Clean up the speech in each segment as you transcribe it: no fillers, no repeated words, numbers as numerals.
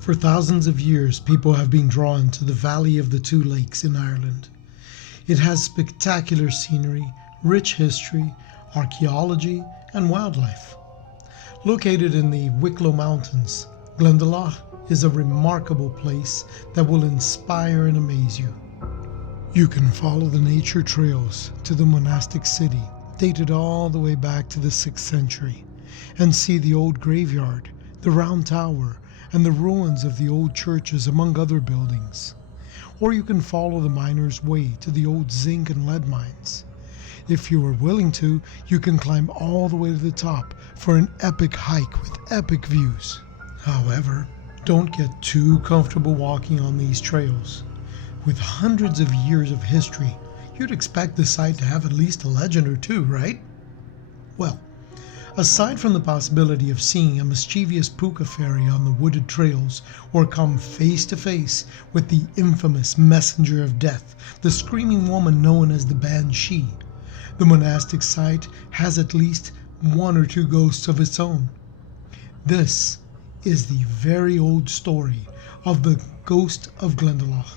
For thousands of years, people have been drawn to the Valley of the Two Lakes in Ireland. It has spectacular scenery, rich history, archaeology, and wildlife. Located in the Wicklow Mountains, Glendalough is a remarkable place that will inspire and amaze you. You can follow the nature trails to the monastic city, dated all the way back to the 6th century, and see the old graveyard, the round tower, and the ruins of the old churches among other buildings. Or you can follow the miner's way to the old zinc and lead mines. If you are willing to, you can climb all the way to the top for an epic hike with epic views. However, don't get too comfortable walking on these trails. With hundreds of years of history, you'd expect the site to have at least a legend or two, right? Well, aside from the possibility of seeing a mischievous puka fairy on the wooded trails or come face to face with the infamous messenger of death, the screaming woman known as the Banshee, the monastic site has at least one or two ghosts of its own. This is the very old story of the Ghost of Glendalough,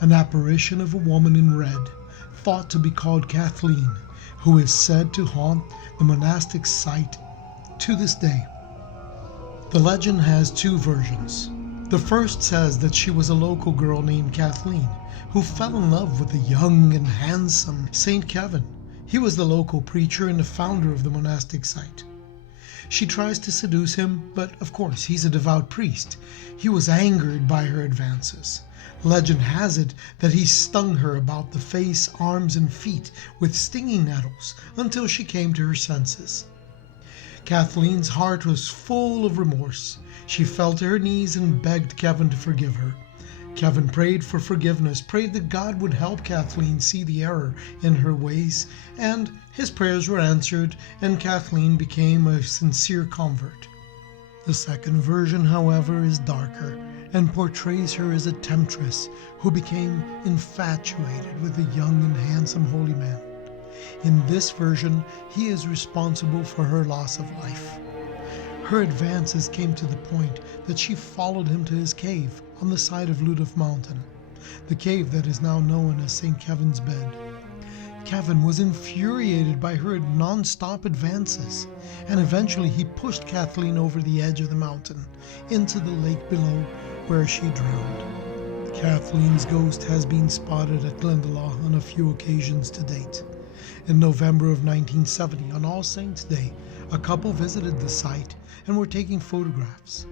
an apparition of a woman in red, thought to be called Kathleen, who is said to haunt the monastic site to this day. The legend has two versions. The first says that she was a local girl named Kathleen who fell in love with the young and handsome Saint Kevin. He was the local preacher and the founder of the monastic site. She tries to seduce him, but of course he's a devout priest. He was angered by her advances. Legend has it that he stung her about the face, arms, and feet with stinging nettles until she came to her senses. Kathleen's heart was full of remorse. She fell to her knees and begged Kevin to forgive her. Kevin prayed for forgiveness, prayed that God would help Kathleen see the error in her ways, and his prayers were answered, and Kathleen became a sincere convert. The second version, however, is darker and portrays her as a temptress who became infatuated with a young and handsome holy man. In this version, he is responsible for her loss of life. Her advances came to the point that she followed him to his cave on the side of Ludoff Mountain, the cave that is now known as St. Kevin's Bed. Kevin was infuriated by her non-stop advances, and eventually he pushed Kathleen over the edge of the mountain into the lake below, where she drowned. Kathleen's ghost has been spotted at Glendalough on a few occasions to date. In November of 1970, on All Saints' Day, a couple visited the site and were taking photographs.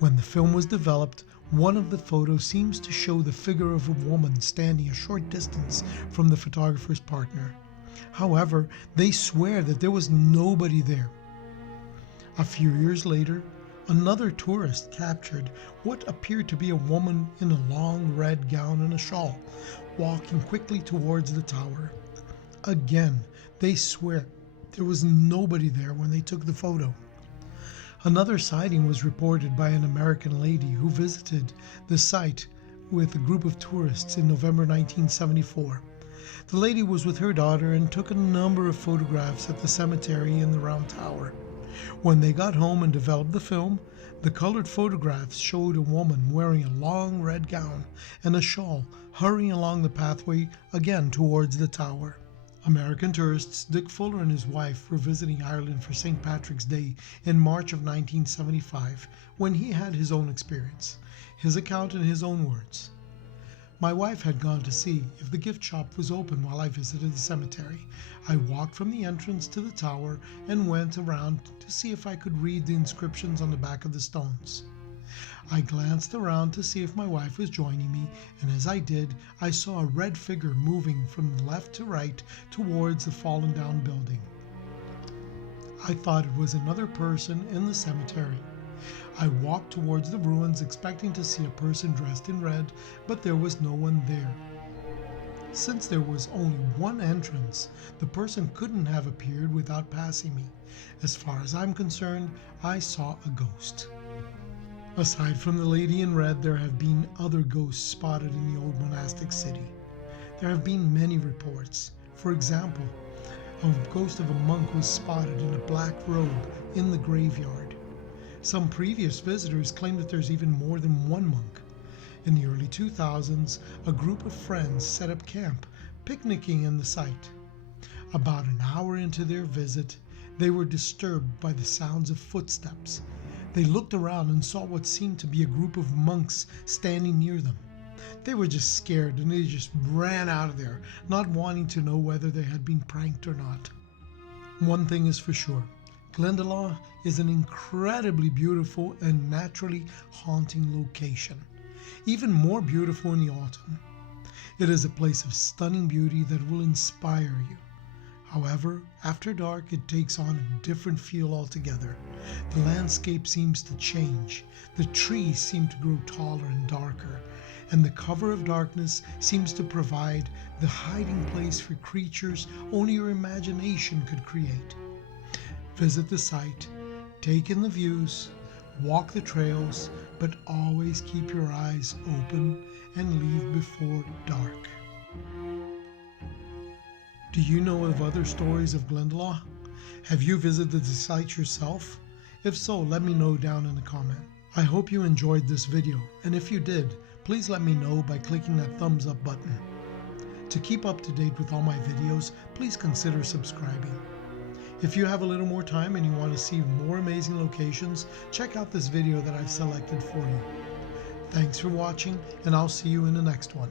When the film was developed, one of the photos seems to show the figure of a woman standing a short distance from the photographer's partner. However, they swear that there was nobody there. A few years later, another tourist captured what appeared to be a woman in a long red gown and a shawl, walking quickly towards the tower. Again, they swear there was nobody there when they took the photo. Another sighting was reported by an American lady who visited the site with a group of tourists in November 1974. The lady was with her daughter and took a number of photographs at the cemetery in the round tower. When they got home and developed the film, the colored photographs showed a woman wearing a long red gown and a shawl hurrying along the pathway again towards the tower. American tourists Dick Fuller and his wife were visiting Ireland for St. Patrick's Day in March of 1975 when he had his own experience. His account in his own words: "My wife had gone to see if the gift shop was open while I visited the cemetery. I walked from the entrance to the tower and went around to see if I could read the inscriptions on the back of the stones. I glanced around to see if my wife was joining me, and as I did, I saw a red figure moving from left to right towards the fallen down building. I thought it was another person in the cemetery. I walked towards the ruins expecting to see a person dressed in red, but there was no one there. Since there was only one entrance, the person couldn't have appeared without passing me. As far as I'm concerned, I saw a ghost." Aside from the lady in red, there have been other ghosts spotted in the old monastic city. There have been many reports. For example, a ghost of a monk was spotted in a black robe in the graveyard. Some previous visitors claim that there's even more than one monk. In the early 2000s, a group of friends set up camp, picnicking in the site. About an hour into their visit, they were disturbed by the sounds of footsteps. They looked around and saw what seemed to be a group of monks standing near them. They were just scared and they just ran out of there, not wanting to know whether they had been pranked or not. One thing is for sure, Glendalough is an incredibly beautiful and naturally haunting location, even more beautiful in the autumn. It is a place of stunning beauty that will inspire you. However, after dark it takes on a different feel altogether. The landscape seems to change, the trees seem to grow taller and darker, and the cover of darkness seems to provide the hiding place for creatures only your imagination could create. Visit the site, take in the views, walk the trails, but always keep your eyes open and leave before dark. Do you know of other stories of Glendalough? Have you visited the site yourself? If so, let me know down in the comment. I hope you enjoyed this video, and if you did, please let me know by clicking that thumbs up button. To keep up to date with all my videos, please consider subscribing. If you have a little more time and you want to see more amazing locations, check out this video that I've selected for you. Thanks for watching, and I'll see you in the next one.